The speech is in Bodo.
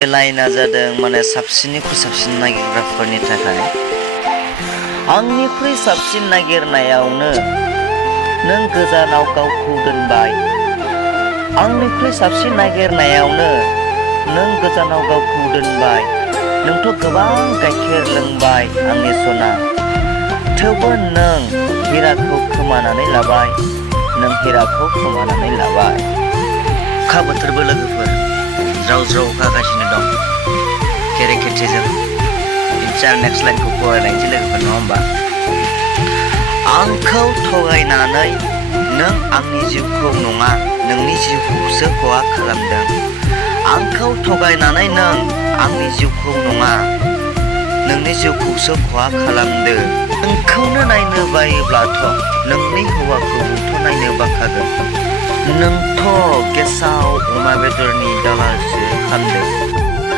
लाइना जादों माने साबसिननिख्रुइ साबसिन नागिरग्राफोरनि थाखाय। आंनिख्रुइ साबसिन नागिरनायावनो नों गोजानाव गावखौ दोनबाय। आंनिख्रुइ साबसिन नागिरनायावनो नों गोजानाव गावखौ दोनबाय। नोंथ' गोबां गाइखेर लोंबाय आंनि सना, थेवबो नों हिराखौ खोमानानै लाबाय। नों हिराखौ खोमानानै लाबाय। अखा बोथोरबो लोगोफोर ज्राव ज्राव हागासिनो दं केरेकेटिजों। इन्सार नेक्स्ट लाइनखौ फरायनायसै लोगोफोर, नङा होमबा? आंखौ थगायनानै नों आंनि जिउखौ नङा नोंनि जिउखौसो खहा खालामदों। आंखौ थगायनानै नों आंनि जिउखौ नङा नोंनि जिउखौसो खहा खालामदो। नोंखौनो नायनो बायोब्लाथ' नोंनि हौवाखौबोथ' नायनो बाखागोन। नोंथ' गेसाव अमा बेदरनि दालालसो खालामदों।